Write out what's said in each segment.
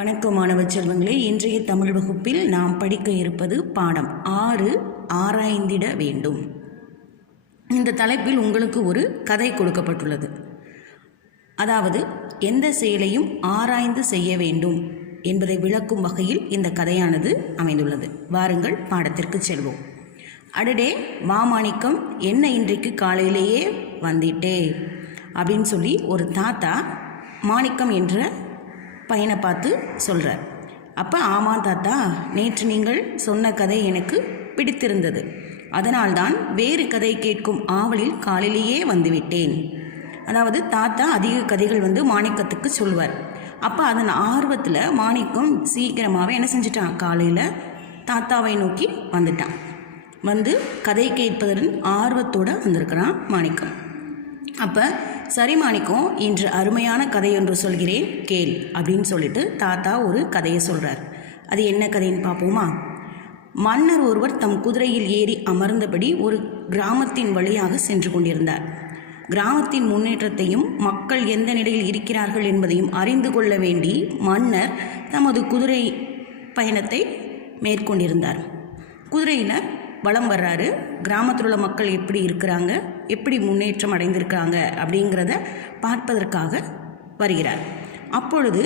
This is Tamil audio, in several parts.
வணக்கம் மாணவ செல்வங்களே. இன்றைய தமிழ் வகுப்பில் நாம் படிக்க இருப்பது பாடம் 6 ஆராய்ந்திட வேண்டும். இந்த தலைப்பில் உங்களுக்கு ஒரு கதை கொடுக்கப்பட்டுள்ளது. அதாவது எந்த செயலையும் ஆராய்ந்து செய்ய வேண்டும் என்பதை விளக்கும் வகையில் இந்த கதையானது அமைந்துள்ளது. வாருங்கள் பாடத்திற்கு செல்வோம். அடடே மாமாணிக்கம், என்ன இன்றைக்கு காலையிலேயே வந்திட்டே அப்படின்னு சொல்லி ஒரு தாத்தா மாணிக்கம் என்ற பையனை பார்த்து சொல்கிறார். அப்போ ஆமாம் தாத்தா, நேற்று நீங்கள் சொன்ன கதை எனக்கு பிடித்திருந்தது, அதனால்தான் வேறு கதை கேட்கும் ஆவலில் காலையிலேயே வந்துவிட்டேன். அதாவது தாத்தா அதிக கதைகள் மாணிக்கத்துக்கு சொல்வார். அப்போ அதன் ஆர்வத்தில் மாணிக்கம் சீக்கிரமாகவே என்ன செஞ்சிட்டான், காலையில் தாத்தாவை நோக்கி வந்துட்டான். வந்து கதை கேட்பதன் ஆர்வத்தோடு வந்திருக்கிறான் மாணிக்கம். அப்போ சரி மாணிக்கம், இன்று அருமையான கதை ஒன்று சொல்கிறேன் கேள் அப்படின்னு சொல்லிட்டு தாத்தா ஒரு கதையை சொல்கிறார். அது என்ன கதைன்னு பார்ப்போமா? மன்னர் ஒருவர் தம் குதிரையில் ஏறி அமர்ந்தபடி ஒரு கிராமத்தின் வழியாக சென்று கொண்டிருந்தார். கிராமத்தின் முன்னேற்றத்தையும் மக்கள் எந்த நிலையில் இருக்கிறார்கள் என்பதையும் அறிந்து கொள்ள வேண்டி மன்னர் தமது குதிரை பயணத்தை மேற்கொண்டிருந்தார். குதிரையில் வலம் வர்றாரு. கிராமத்தில் உள்ள மக்கள் எப்படி இருக்கிறாங்க, எப்படி முன்னேற்றம் அடைந்திருக்கிறாங்க அப்படிங்கிறத பார்ப்பதற்காக வருகிறார். அப்பொழுது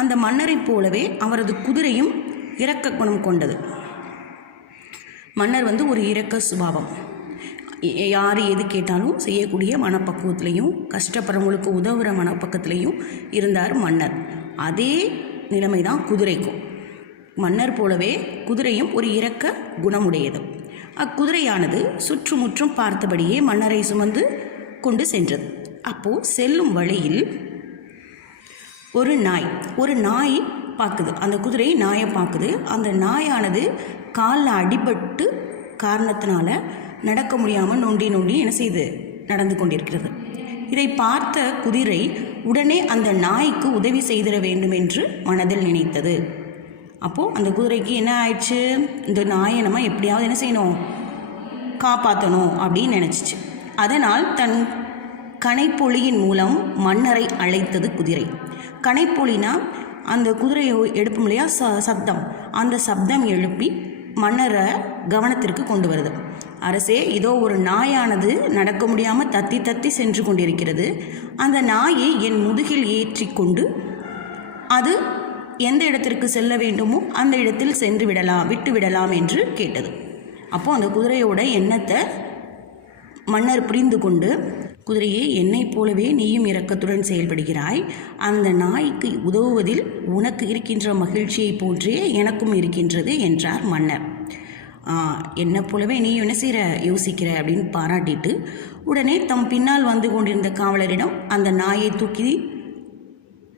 அந்த மன்னரைப் போலவே அவரது குதிரையும் இரக்க குணம் கொண்டது. மன்னர் ஒரு இரக்க சுபாவம், யார் எது கேட்டாலும் செய்யக்கூடிய மனப்பக்குவத்திலையும் கஷ்டப்படுறவங்களுக்கு உதவுகிற மனப்பக்கத்திலையும் இருந்தார் மன்னர். அதே நிலைமை தான் குதிரைக்கும். மன்னர் போலவே குதிரையும் ஒரு இரக்க குணமுடையது. அக்குதிரையானது சுற்றுமுற்றும் பார்த்தபடியே மன்னரை சுமந்து கொண்டு சென்றது. அப்போது செல்லும் வழியில் ஒரு நாய் பார்க்குது. அந்த குதிரை நாயை பார்க்குது. அந்த நாயானது காலில் அடிபட்டு காரணத்தினால நடக்க முடியாமல் நொண்டி என்ன செய்து நடந்து கொண்டிருக்கிறது. இதை பார்த்த குதிரை உடனே அந்த நாய்க்கு உதவி செய்திட வேண்டும் என்று மனதில் நினைத்தது. அப்போது அந்த குதிரைக்கு என்ன ஆயிடுச்சு, இந்த நாயை நம்ம எப்படியாவது என்ன செய்யணும், காப்பாற்றணும் அப்படின்னு நினச்சிச்சு. அதனால் தன் கணைப்பொலியின் மூலம் மன்னரை அழைத்தது குதிரை. கணைப்பொலினா அந்த குதிரையை எழுப்பும் இல்லையா, சப்தம். அந்த சப்தம் எழுப்பி மன்னரை கவனத்திற்கு கொண்டு வருது. அரசே, இதோ ஒரு நாயானது நடக்க முடியாமல் தத்தி சென்று கொண்டிருக்கிறது. அந்த நாயை என் முதுகில் ஏற்றி கொண்டு அது எந்த இடத்திற்கு செல்ல வேண்டுமோ அந்த இடத்தில் விட்டு விடலாம் என்று கேட்டது. அப்போது அந்த குதிரையோட எண்ணத்தை மன்னர் புரிந்து கொண்டு, குதிரையே, என்னைப் போலவே நீயும் இரக்கத்துடன் செயல்படுகிறாய். அந்த நாய்க்கு உதவுவதில் உனக்கு இருக்கின்ற மகிழ்ச்சியை போன்றே எனக்கும் இருக்கின்றது என்றார் மன்னர். என்னை போலவே நீ என்ன செய்கிற, யோசிக்கிற அப்படின்னு பாராட்டிட்டு உடனே தம் பின்னால் வந்து கொண்டிருந்த காவலரிடம் அந்த நாயை தூக்கி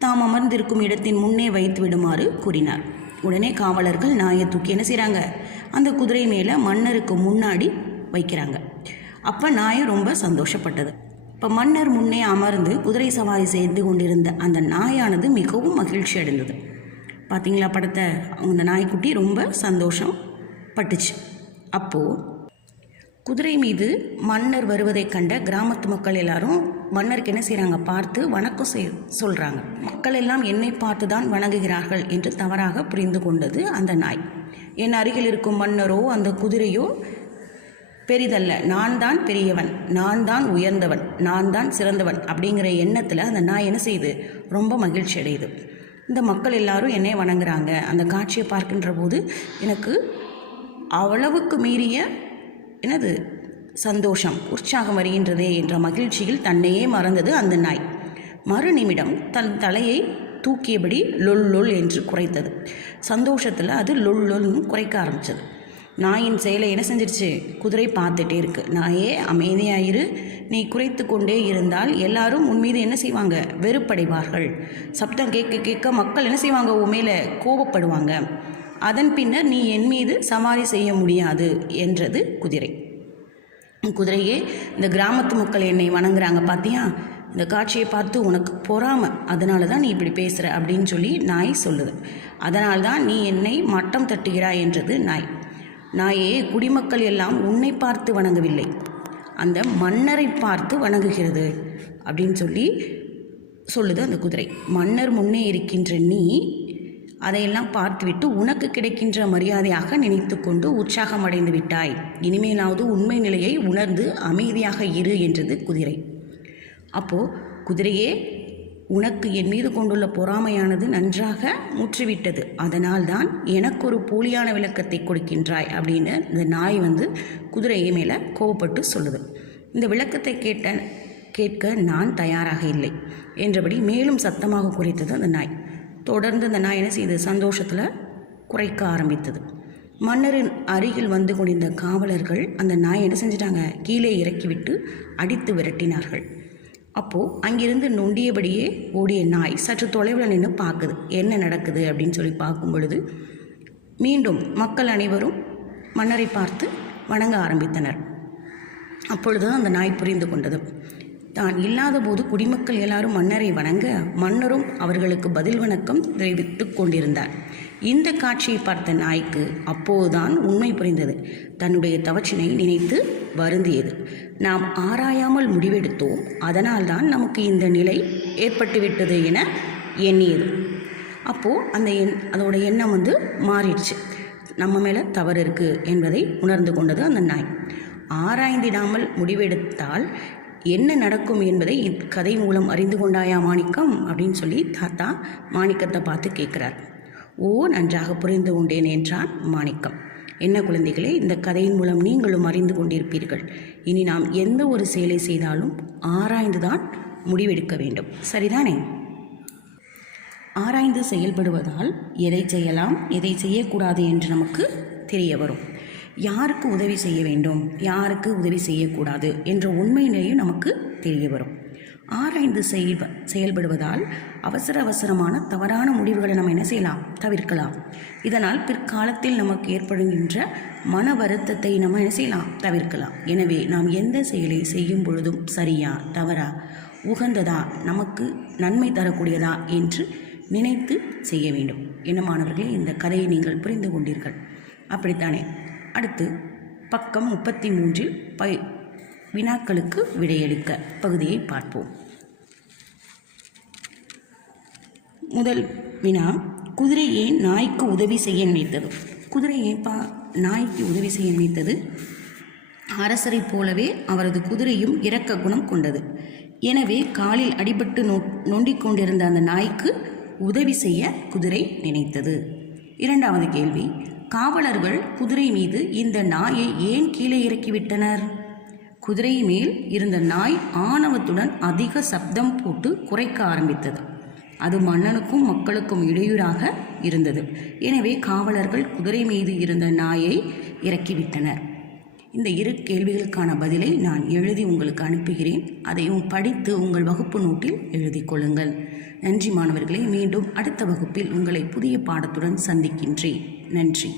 தாம் அமர்ந்திருக்கும் இடத்தின் முன்னே வைத்து விடுமாறு கூறினார். உடனே காவலர்கள் நாயை தூக்கி என்ன செய்கிறாங்க, அந்த குதிரை மேலே மன்னருக்கு முன்னாடி வைக்கிறாங்க. அப்போ நாயை ரொம்ப சந்தோஷப்பட்டது. இப்போ மன்னர் முன்னே அமர்ந்து குதிரை சவாரி செய்து கொண்டிருந்த அந்த நாயானது மிகவும் மகிழ்ச்சி அடைந்தது. பார்த்தீங்களா படத்தை? அந்த நாய்க்குட்டி ரொம்ப சந்தோஷம் பட்டுச்சு. அப்போது குதிரை மீது மன்னர் வருவதை கண்ட கிராமத்து மக்கள் எல்லாரும் மன்னருக்கு என்ன செய்கிறாங்க, பார்த்து வணக்கம் சொல்கிறாங்க. மக்கள் எல்லாம் என்னை பார்த்து தான் வணங்குகிறார்கள் என்று தவறாக புரிந்து கொண்டது அந்த நாய். என் அருகில் இருக்கும் மன்னரோ அந்த குதிரையோ பெரிதல்ல, நான் தான் பெரியவன், நான் தான் உயர்ந்தவன், நான் தான் சிறந்தவன் அப்படிங்கிற எண்ணத்தில் அந்த நாய் என்ன செய்யுது, ரொம்ப மகிழ்ச்சி அடையுது. இந்த மக்கள் எல்லாரும் என்னை வணங்குறாங்க. அந்த காட்சியை பார்க்கின்ற போது எனக்கு அவ்வளவுக்கு மீறிய சந்தோஷம், உற்சாகம் வருகின்றதே என்ற மகிழ்ச்சியில் தன்னையே மறந்தது அந்த நாய். மறு நிமிடம் தன் தலையை தூக்கியபடி லொல் என்று குறைத்தது. சந்தோஷத்தில் அது லொல்னு குறைக்க ஆரம்பித்தது. நாயின் செயலை என்ன செஞ்சிருச்சு, குதிரை பார்த்துட்டே இருக்கு. நாயே, அமைதியாயிரு, நீ குறைத்து கொண்டே இருந்தால் எல்லாரும் உன் மீது என்ன செய்வாங்க, வெறுப்படைவார்கள். சப்தம் கேட்க மக்கள் என்ன செய்வாங்க, உன் மேலே கோபப்படுவாங்க. அதன் பின்னர் நீ என் மீது சவாரி செய்ய முடியாது என்றது குதிரை. குதிரையே, இந்த கிராமத்து மக்கள் என்னை வணங்குறாங்க பார்த்தியா, இந்த காட்சியை பார்த்து உனக்கு பொறாமை, அதனால தான் நீ இப்படி பேசுகிற அப்படின்னு சொல்லி நாய் சொல்லுது. அதனால்தான் நீ என்னை மட்டம் தட்டுகிறாய் என்றது நாய். நாயே, குடிமக்கள் எல்லாம் உன்னை பார்த்து வணங்கவில்லை, அந்த மன்னரை பார்த்து வணங்குகிறது அப்படின்னு சொல்லி சொல்லுது அந்த குதிரை. மன்னர் முன்னே இருக்கின்ற நீ அதையெல்லாம் பார்த்துவிட்டு உனக்கு கிடைக்கின்ற மரியாதையாக நினைத்து கொண்டு உற்சாகமடைந்து விட்டாய். இனிமேலாவது உண்மை நிலையை உணர்ந்து அமைதியாக இரு என்றது குதிரை. அப்போது குதிரையே, உனக்கு என் மீது கொண்டுள்ள பொறாமையானது நன்றாக முற்றிவிட்டது, அதனால் தான் எனக்கு ஒரு போலியான விளக்கத்தை கொடுக்கின்றாய் அப்படின்னு இந்த நாய் குதிரையை மேலே கோவப்பட்டு சொல்லுது. இந்த விளக்கத்தை கேட்க நான் தயாராக இல்லை என்றபடி மேலும் சத்தமாக குறைத்தது அந்த நாய். தொடர்ந்து அந்த நாய் என்ன செய்து சந்தோஷத்தில் குறைக்க ஆரம்பித்தது. மன்னரின் அருகில் வந்து கொண்டிருந்த காவலர்கள் அந்த நாயை என்ன செஞ்சிட்டாங்க, கீழே இறக்கிவிட்டு அடித்து விரட்டினார்கள். அப்போது அங்கிருந்து நொண்டியபடியே ஓடிய நாய் சற்று தொலைவில் நின்று பார்க்குது என்ன நடக்குது அப்படின்னு சொல்லி பார்க்கும் பொழுது மீண்டும் மக்கள் அனைவரும் மன்னரை பார்த்து வணங்க ஆரம்பித்தனர். அப்பொழுது அந்த நாய் புரிந்து கொண்டது, தான் இல்லாத போது குடிமக்கள் எல்லாரும் மன்னரை வணங்க மன்னரும் அவர்களுக்கு பதில் வணக்கம் தெரிவித்து கொண்டிருந்தார். இந்த காட்சியை பார்த்த நாய்க்கு அப்போதுதான் உண்மை புரிந்தது. தன்னுடைய தவற்றினை நினைத்து வருந்தியது. நாம் ஆராயாமல் முடிவெடுத்தோம், அதனால்தான் நமக்கு இந்த நிலை ஏற்பட்டுவிட்டது என எண்ணியது. அப்போது அதோட எண்ணம் மாறிடுச்சு. நம்ம மேலே தவறு இருக்குது என்பதை உணர்ந்து கொண்டது அந்த நாய். ஆராய்ந்திடாமல் முடிவெடுத்தால் என்ன நடக்கும் என்பதை இக்கதை மூலம் அறிந்து கொண்டாயா மாணிக்கம் அப்படின்னு சொல்லி தாத்தா மாணிக்கத்தை பார்த்து கேட்குறார். ஓ, நன்றாக புரிந்து கொண்டேன் என்றான் மாணிக்கம். என்ன குழந்தைகளே, இந்த கதையின் மூலம் நீங்களும் அறிந்து கொண்டிருப்பீர்கள். இனி நாம் எந்த ஒரு செயலை செய்தாலும் ஆராய்ந்துதான் முடிவெடுக்க வேண்டும், சரிதானே? ஆராய்ந்து செயல்படுவதால் எதை செய்யலாம் எதை செய்யக்கூடாது என்று நமக்கு தெரிய வரும். யாருக்கு உதவி செய்ய வேண்டும் யாருக்கு உதவி செய்யக்கூடாது என்ற உண்மை நிலையும் நமக்கு தெரிய வரும். ஆராய்ந்து செயல்படுவதால் அவசரமான தவறான முடிவுகளை நம்ம என்ன செய்யலாம், தவிர்க்கலாம். இதனால் பிற்காலத்தில் நமக்கு ஏற்படுகின்ற மன வருத்தத்தை நம்ம என்ன செய்யலாம், தவிர்க்கலாம். எனவே நாம் எந்த செயலை செய்யும் பொழுதும் சரியா தவறா, உகந்ததா, நமக்கு நன்மை தரக்கூடியதா என்று நினைத்து செய்ய வேண்டும். என்ன மாணவர்களே, இந்த கதையை நீங்கள் புரிந்து கொண்டீர்கள், அப்படித்தானே? அடுத்து பக்கம் 33 வினாக்களுக்கு விடையளிக்க பகுதியை பார்ப்போம். முதல் வினா, குதிரை ஏன் நாய்க்கு உதவி செய்ய நினைத்தது? குதிரை ஏன்பா நாய்க்கு உதவி செய்ய நினைத்தது? அரசரை போலவே அவரது குதிரையும் இரக்க குணம் கொண்டது. எனவே காலில் அடிபட்டு நொண்டிக் கொண்டிருந்த அந்த நாய்க்கு உதவி செய்ய குதிரை நினைத்தது. இரண்டாவது கேள்வி, காவலர்கள் குதிரை மீது இந்த நாயை ஏன் கீழே இறக்கிவிட்டனர்? குதிரை மேல் இருந்த நாய் ஆணவத்துடன் அதிக சப்தம் போட்டு குறைக்க ஆரம்பித்தது. அது மன்னனுக்கும் மக்களுக்கும் இடையூறாக இருந்தது. எனவே காவலர்கள் குதிரை மீது இருந்த நாயை இறக்கிவிட்டனர். இந்த இரு கேள்விகளுக்கான பதிலை நான் எழுதி உங்களுக்கு அனுப்புகிறேன். அதையும் படித்து உங்கள் வகுப்பு நோட்டில் எழுதி கொள்ளுங்கள். நன்றி மாணவர்களே. மீண்டும் அடுத்த வகுப்பில் உங்களை புதிய பாடத்துடன் சந்திக்கின்றேன். நன்றி.